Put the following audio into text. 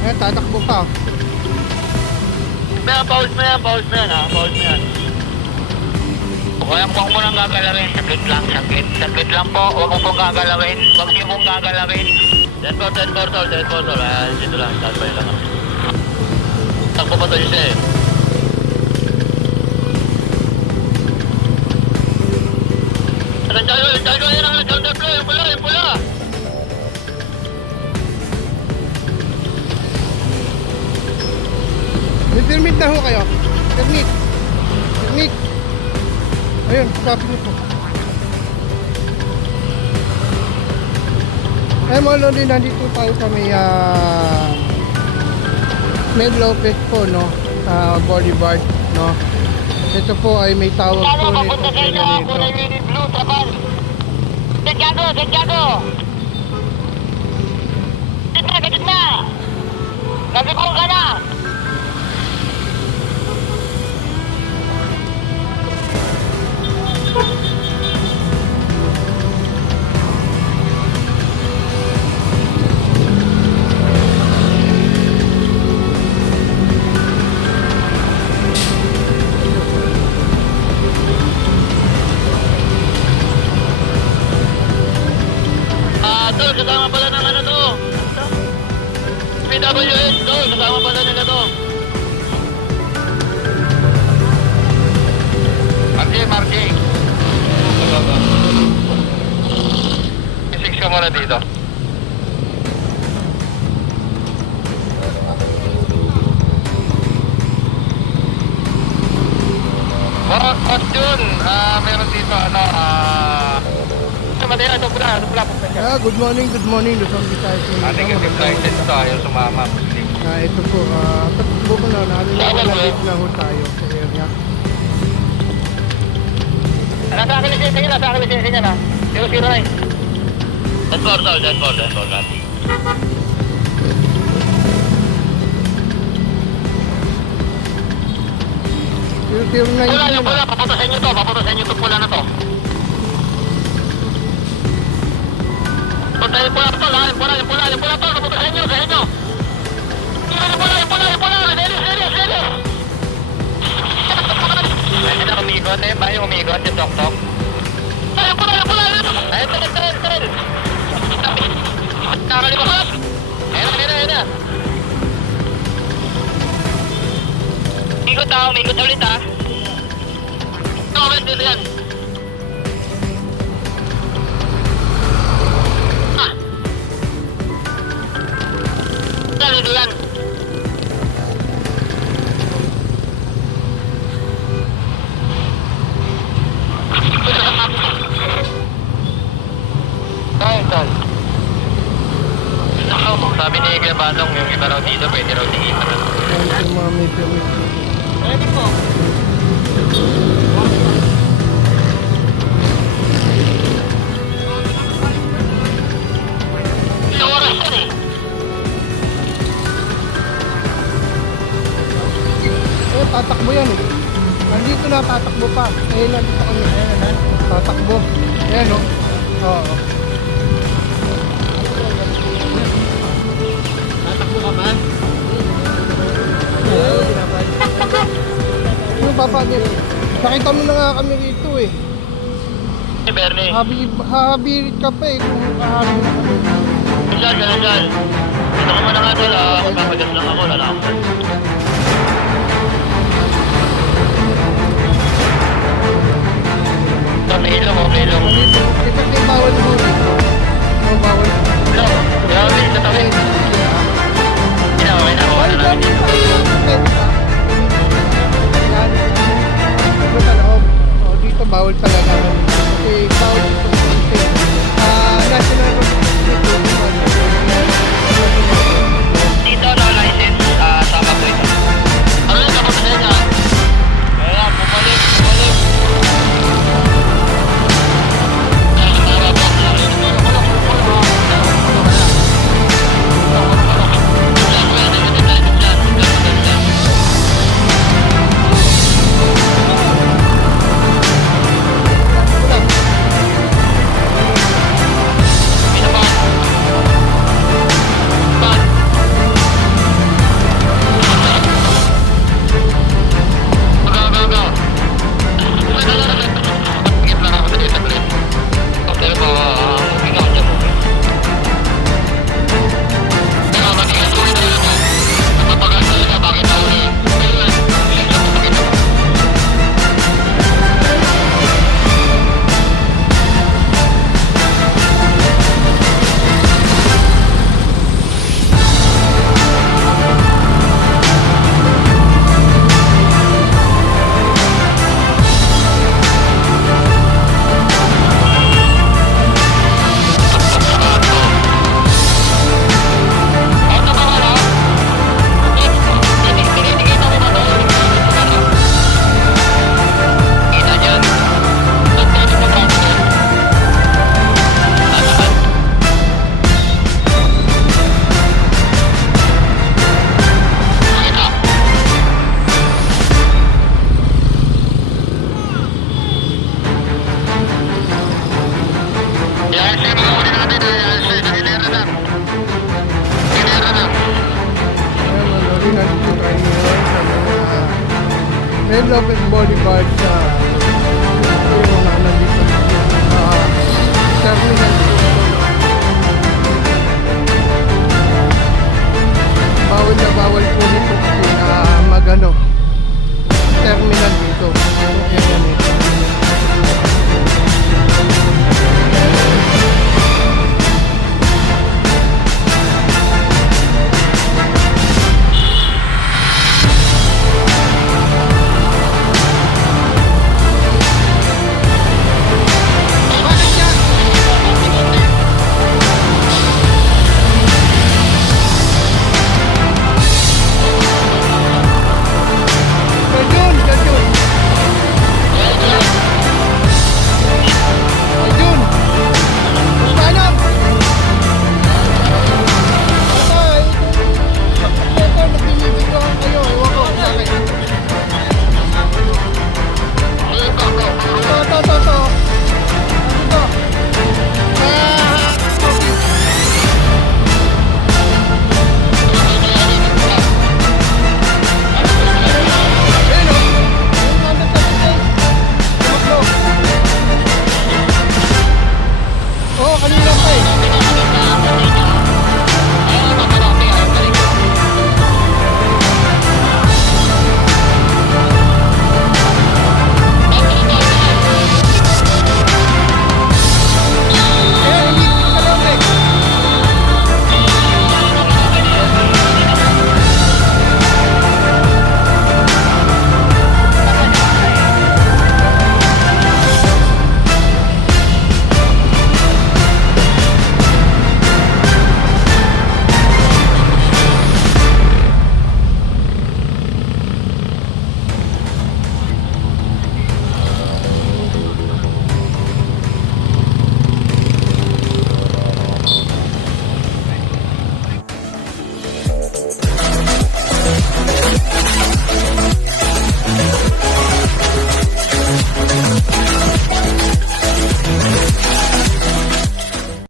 Ayan, tatakbo pa. Pause mo yan ha, pause mo yan. Kaya huwag mo nang gagalawin, saglit lang po, huwag mo pong gagalawin, huwag niyo pong gagalawin. 10-4, ayan, dito lang, tatbay lang. Takbo pa tayo siya eh. Nandiyan ko, yun ang counterflow, yung pula. May permit na ho kayo. Permit. Ayun, stop nyo po. Ay mga lodi, nandito tayo sa may Med Lopez po, no? Boulevard, no? Ito po ay may tawag po nito. Santiago! Gitna! Nagigong ka na! Tol, kasama pala ng ano to? PWS, tol, kasama pala nila to. Marking. I-6 ka muna dito. Boss Jun, meron dito ito pula. Good morning. Luzon, Visayas. Negative license to, ayaw sumama. Ito po, tatakbo ko na. Nandito na ho tayo sa area. Nasa akin lisensya niya na. 009. 10-4, Gati. Pula, papunta sa inyo to, pula na to. Punta yung pula to, yung pula to, papunta sa inyo. Yung pula, steady. Pwede na umigot ba yung umigot, yung tok-tok? Yung pula! Ayun, tren! Nakakalimutan! Ayun na! Umigot ulit ha. Comment dito yan. Dito yan. Tol. Sabi ni Kuya Bandong, yung iba raw dito, pwede raw dito. Ayan po mga may permit. Pwede po. Isang oras yan eh. Tatakbo yan eh. Nandito na, tatakbo pa. Ayun, nandito kami. Tatakbo. Ayan o. Oo. Tatakbo ka ba? Yung papagin. Nakita mo na nga kami rito eh. Si Bernie. Habirit ka pa eh kung kahabit ka kami. Ganyan. Dito ko muna nga tol, magpapagas lang ako, lalakot. May ilong. Ito yung bawal mo rito. Bawal. No, grabe, sa tawin. Okay na namin dito. Dito bawal talaga. Kasi bawal dito. National Dito, no license, sama ko ito. Ano yung kapag sa inyo? Kaya, bumalik. Jen Lopez Boulevard sa